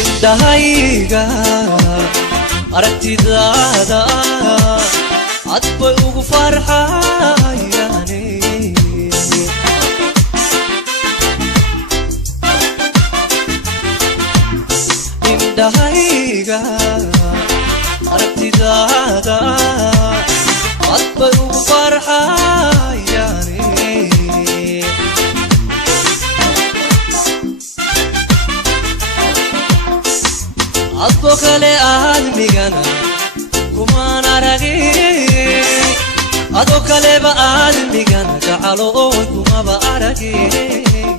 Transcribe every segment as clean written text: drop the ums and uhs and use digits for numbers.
indhahayga aragtidaada cad bay ugu farxayaan indhahayga aragtidaada cad bay ugu farxayaan adoo kale aadmigana kumaan aragin adoo kaleba aadmigana gacalooy kumaba aragin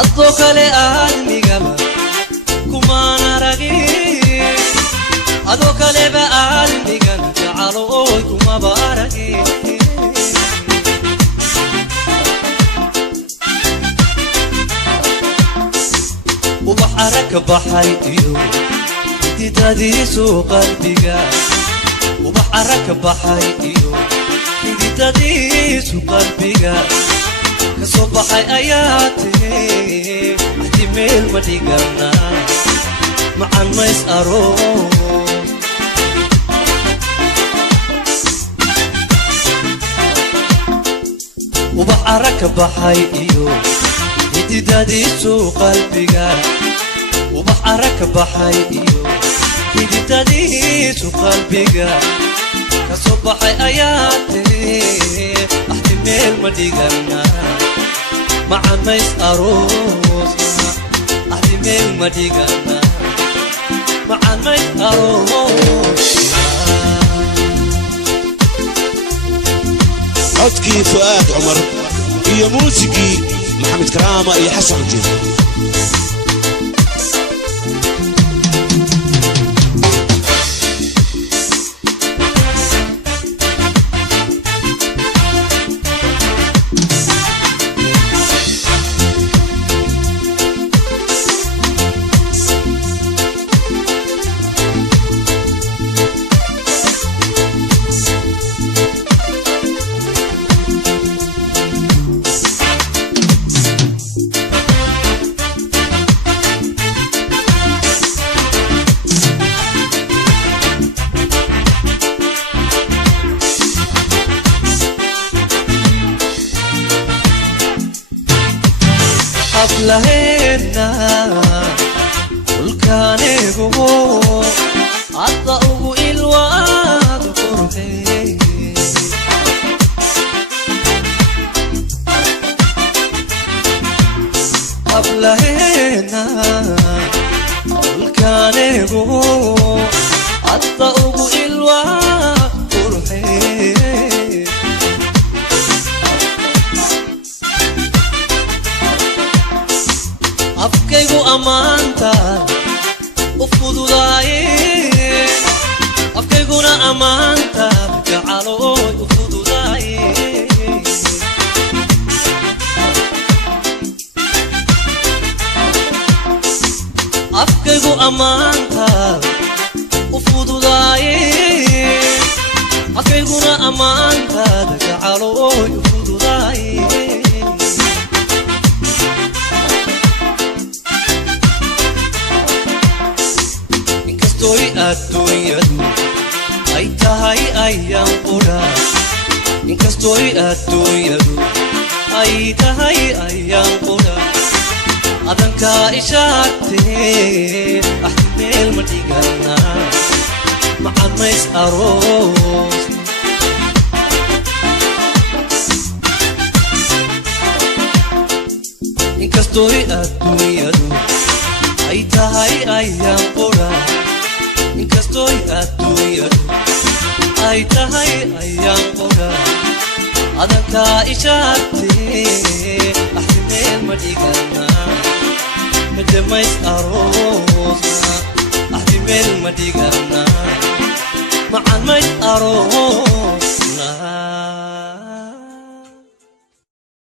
adoo kale aadmigaba kumaan aragin adoo kaleba aadmigana gacalooy kumaba aragin وبحرك بحيديو تديسو قلبيغا وبحرك بحيديو تديسو قلبيغا كصبحي اياتي احتمال مديغنا مع الناس ارو وبحرك بحيديو تديسو قلبيغا وبحرك بحيديو تديسو قلبيغا كصبحي اياتي احتمال مديغنا مع الناس اروس احتمال مديغنا مع الناس اروس عدكي فؤاد عمر هي موسيقي محمد كرامة يا حسن الجيل لهنا كل كان يقول عطاؤه الواد قرحي قبل هنا كل كان يقول عطاؤه الواد قرحي afkaygu amaanta ufududaay afkayguna amaanta gacalooy ufududaay afkaygu amaanta ufududaay afkayguna amaanta gacalooy ufududaay الدنيا أي تهاي أيام قرا إنكستوي الدنيا أي تهاي أيام قرا أذن كائشاتي أحتمال مديقنا مع الناس أروس إنكستوي الدنيا أي تهاي أيام قرا inkastoy adduunyadu ay tahay ayaan qora adanka ishaartee axtimeel ma dhigana madamays aroosna axtimeel ma dhigana macan mays aroos